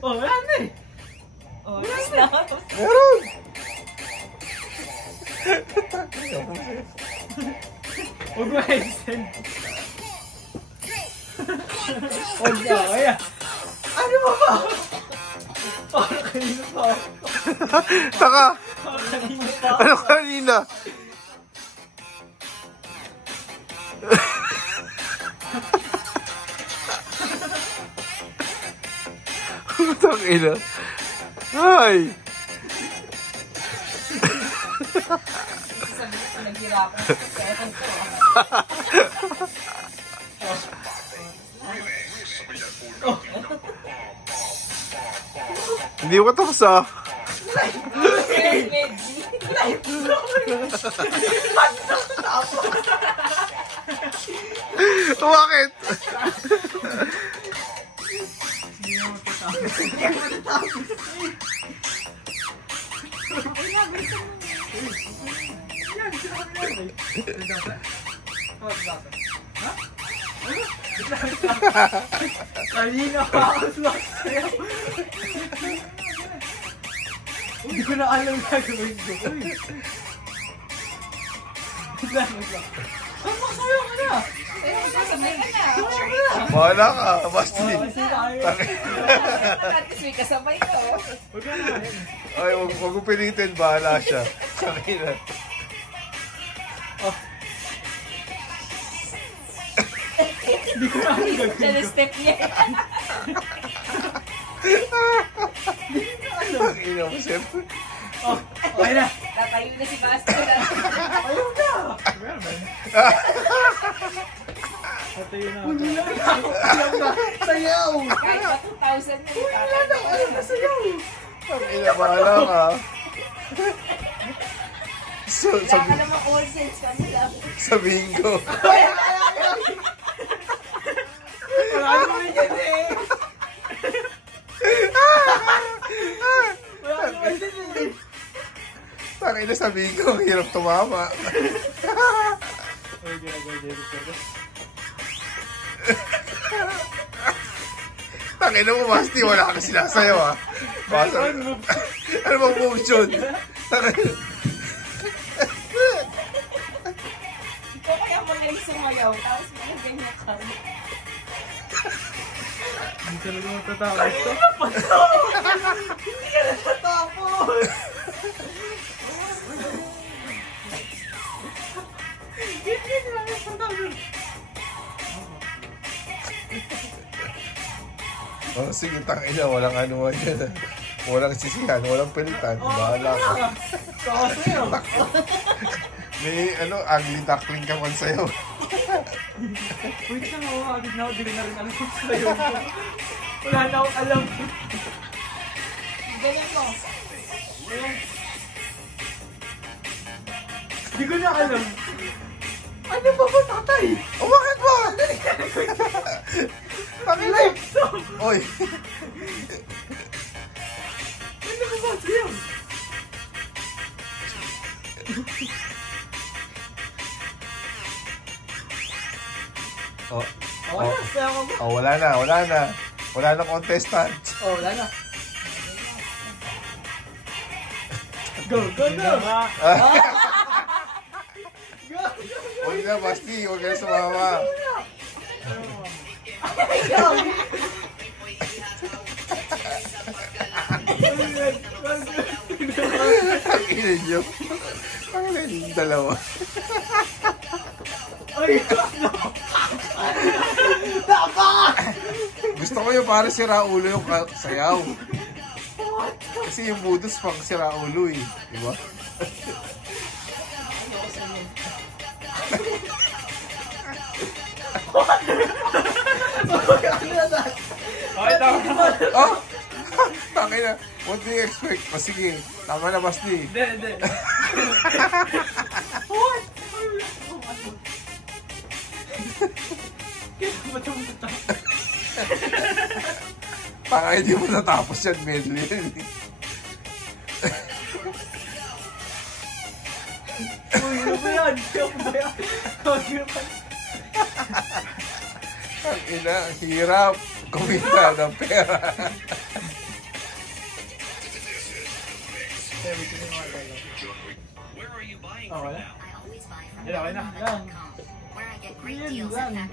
Oh, wala na eh. Oh, wala na. Meron! Huwag mo i-send. Huwag na, kaya. Ano mo ba? Parang kanina pa. Taka! Parang kanina pa. Ano kanina? Putang ina. Ay! Naghirapan ko. Hindi ko tapos ah. Bakit? Kanina pa ako sumasayaw. Hindi ko na alam gagawin ko. Sumasayaw ka na! Sasabay ka na. Bahala ka, Basti. At least may kasabay ka, oh. Huwag ka na. Ay, huwag mo pilitin, bahala siya. Sakina. Hindi ko na alam Siya gagawin na ko. step niya. Sakina mo, siyempre. Oh, okay na. Tatayo na si Basti. Ayaw na. Patayo na. Hindi na. Ayaw na. Sayaw. Kahit pa 2,000 na yung Wala na. Ayaw na sayaw. Sakina, bahala ka. Wala ka naman audience kami lang. Sa bingo. Wala naman yan eh. Wala naman yan eh. Sakina, sa bingo, ang hirap tumama. Ay, ginagawa dito ko. Sakina mo, Basti, wala ka sinasayaw ah. Basta, ano bang motion? Ikaw kaya magaling sumayaw. Tapos mga ganyan ka. Hindi talaga matatapos ito. Hindi ka natatapos. Hindi ka natatapos. Oh, sige, tangina, walang ano yan. Walang sisihan, walang pilitan. Bahala ka. Kakasayaw. May ano, ugly duckling ka man sa'yo. Wait lang ako, agad na ako. Hindi na rin alam kung sa'yo. Wala na akong alam. Ganyan mo. Hindi ko na alam. Ano ba ba, tatay? Oh, bakit ba? Tangina! Oy! Ano ba ba sa'yo? Oh, Oh, ano? Saya ko ba? oh, wala na, wala na. Wala na contestant. Oh, wala na. Go, go, go! Huwag na, Basti. Huwag na sumama. Ang ina nyo. Ang ina yung dalawa. Ay, Gusto ko yung para si Raulo yung sayaw. Kasi yung budos pang si Raulo eh. Diba? okay, tama. Oh! Tangina. What do you expect? O sige, tama na, Basti. Hindi, hindi. What? Kaya ba ito matatapos? Baka hindi mo natapos yan, medley. Uy, ano ba yan? Ano ba yan? Ang ina, ang hirap. Kumita ng pera. Oh, wala. I always buy from Wala, wala na. Yan. where I get great Yan deals lang. at factory.